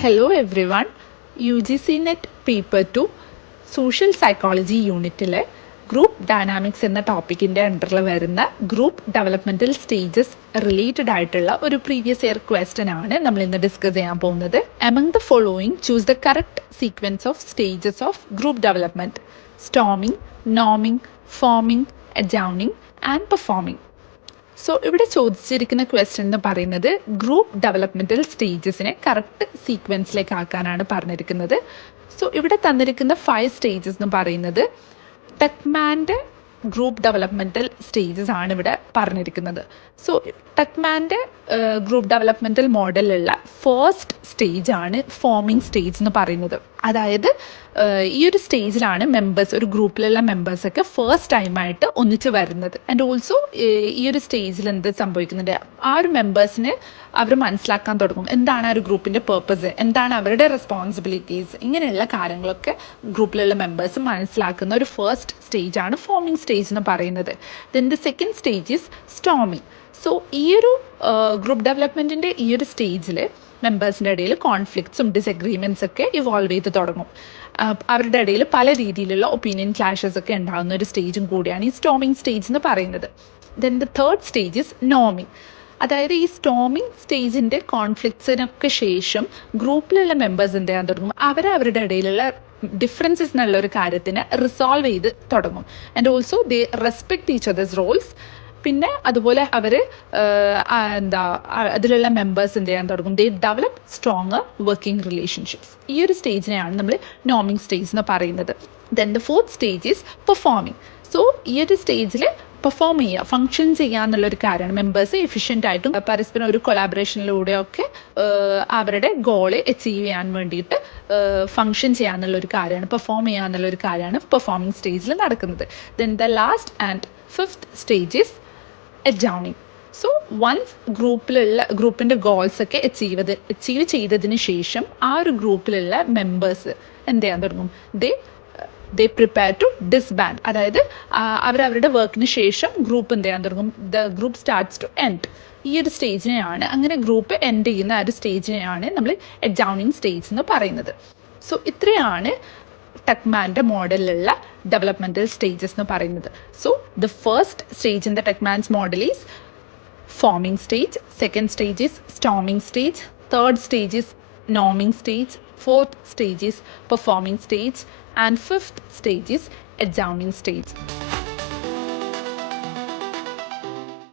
Hello everyone. UGC NET paper 2 social psychology യൂണിറ്റിലെ group dynamics എന്ന ടോപ്പിക്കിൻ്റെ അണ്ടറിൽ വരുന്ന ഗ്രൂപ്പ് ഡെവലപ്മെൻറ്റൽ സ്റ്റേജസ് റിലേറ്റഡ് ആയിട്ടുള്ള ഒരു പ്രീവിയസ് ഇയർ ക്വസ്റ്റ്യൻ ആണ് നമ്മൾ ഇന്ന് ഡിസ്കസ് ചെയ്യാൻ പോകുന്നത്. Among the following choose the correct sequence of stages of group development: storming, norming, forming, adjourning and performing. So ഇവിടെ ചോദിച്ചിരിക്കുന്ന ക്വസ്റ്റ്യൻ എന്ന് പറയുന്നത് ഗ്രൂപ്പ് ഡെവലപ്മെൻറ്റൽ സ്റ്റേജസിനെ കറക്റ്റ് സീക്വൻസിലേക്ക് ആക്കാനാണ് പറഞ്ഞിരിക്കുന്നത്. സോ ഇവിടെ തന്നിരിക്കുന്ന 5 സ്റ്റേജസ് എന്ന് പറയുന്നത് ടെക്മാൻ്റെ ഗ്രൂപ്പ് ഡെവലപ്മെൻറ്റൽ സ്റ്റേജസ് ആണ് ഇവിടെ പറഞ്ഞിരിക്കുന്നത്. സോ ടെക്മാൻ്റെ ഗ്രൂപ്പ് ഡെവലപ്മെൻറ്റൽ മോഡലിലുള്ള ഫസ്റ്റ് സ്റ്റേജ് ആണ് ഫോമിംഗ് സ്റ്റേജ് എന്ന് പറയുന്നത്. അതായത് ഈ ഒരു സ്റ്റേജിലാണ് മെമ്പേഴ്സ്, ഒരു ഗ്രൂപ്പിലുള്ള മെമ്പേഴ്സൊക്കെ ഫസ്റ്റ് ടൈമായിട്ട് ഒന്നിച്ച് വരുന്നത്. ആൻഡ് ഓൾസോ ഈ ഒരു സ്റ്റേജിൽ എന്ത് സംഭവിക്കുന്നുണ്ട്, ആ ഒരു മെമ്പേഴ്സിന് അവർ മനസ്സിലാക്കാൻ തുടങ്ങും എന്താണ് ആ ഒരു ഗ്രൂപ്പിൻ്റെ പേർപ്പസ്, എന്താണ് അവരുടെ റെസ്പോൺസിബിലിറ്റീസ്, ഇങ്ങനെയുള്ള കാര്യങ്ങളൊക്കെ ഗ്രൂപ്പിലുള്ള മെമ്പേഴ്സ് മനസ്സിലാക്കുന്ന ഒരു ഫസ്റ്റ് സ്റ്റേജാണ് ഫോമിംഗ് സ്റ്റേജ് എന്ന് പറയുന്നത്. Then the second stage is storming. So ഈ ഒരു ഗ്രൂപ്പ് ഡെവലപ്മെൻറ്റിൻ്റെ ഈ ഒരു സ്റ്റേജിൽ മെമ്പേഴ്സിൻ്റെ ഇടയിൽ കോൺഫ്ലിക്ട്സും ഡിസഗ്രീമെൻറ്റ്സ് ഒക്കെ ഇവോൾവ് ചെയ്ത് തുടങ്ങും. അവരുടെ ഇടയിൽ പല രീതിയിലുള്ള ഒപ്പീനിയൻ ക്ലാഷസ് ഒക്കെ ഉണ്ടാകുന്ന ഒരു സ്റ്റേജും കൂടിയാണ് ഈ സ്റ്റോമിംഗ് സ്റ്റേജ് എന്ന് പറയുന്നത്. Then the third stage is norming. അതായത് ഈ സ്റ്റോമിംഗ് സ്റ്റേജിൻ്റെ കോൺഫ്ലിക്ട്സിനൊക്കെ ശേഷം ഗ്രൂപ്പിലുള്ള മെമ്പേഴ്സ് എന്ത് ചെയ്യാൻ തുടങ്ങും, അവരുടെ ഇടയിലുള്ള ഡിഫറൻസസ് എന്നുള്ള ഒരു കാര്യത്തിന് റിസോൾവ് ചെയ്ത് തുടങ്ങും. And also they respect each others roles. പിന്നെ അതുപോലെ അവർ അതിലുള്ള മെമ്പേഴ്സ് എന്ത് ചെയ്യാൻ തുടങ്ങും, they develop stronger working relationships. ഈ ഒരു സ്റ്റേജിനെയാണ് നമ്മൾ നോമിംഗ് സ്റ്റേജ് എന്ന് പറയുന്നത്. Then the fourth stage is performing. So ഈ ഒരു സ്റ്റേജിൽ പെർഫോം ചെയ്യുക, ഫങ്ഷൻ ചെയ്യുക എന്നുള്ളൊരു കാര്യമാണ്. മെമ്പേഴ്സ് എഫിഷ്യൻ്റ് ആയിട്ടും പരസ്പരം ഒരു കൊളാബറേഷനിലൂടെയൊക്കെ അവരുടെ ഗോള് അച്ചീവ് ചെയ്യാൻ വേണ്ടിയിട്ട് ഫങ്ഷൻ ചെയ്യുക എന്നുള്ളൊരു കാര്യമാണ്, പെർഫോം ചെയ്യുക എന്നുള്ളൊരു കാര്യമാണ് പെർഫോമിംഗ് സ്റ്റേജിൽ നടക്കുന്നത്. Then the last and fifth stage is adjourning. So once ഗ്രൂപ്പിൻ്റെ ഗോൾസൊക്കെ അച്ചീവ് ചെയ്തതിന് ശേഷം ആ ഒരു ഗ്രൂപ്പിലുള്ള മെമ്പേഴ്സ് എന്ത് ചെയ്യാൻ തുടങ്ങും, ദേ പ്രിപ്പയർ ടു ഡിസ്ബാൻഡ്. അതായത് അവരവരുടെ വർക്കിന് ശേഷം ഗ്രൂപ്പ് എന്ത് ചെയ്യാൻ തുടങ്ങും, the group starts to end. ഈ ഒരു സ്റ്റേജിനെയാണ്, അങ്ങനെ ഗ്രൂപ്പ് എൻഡ് ചെയ്യുന്ന ആ ഒരു സ്റ്റേജിനെയാണ് നമ്മൾ അഡ്ജൗണിംഗ് സ്റ്റേജ് എന്ന് പറയുന്നത്. സോ ഇത്രയാണ് ടെക്മാൻ്റെ മോഡലിലുള്ള ഡെവലപ്മെൻറ്റൽ സ്റ്റേജസ് എന്ന് പറയുന്നത്. So the first stage in the Tuckman's model is forming stage, second stage is storming stage, third stage is norming stage, fourth stage is performing stage, and fifth stage is adjourning stage.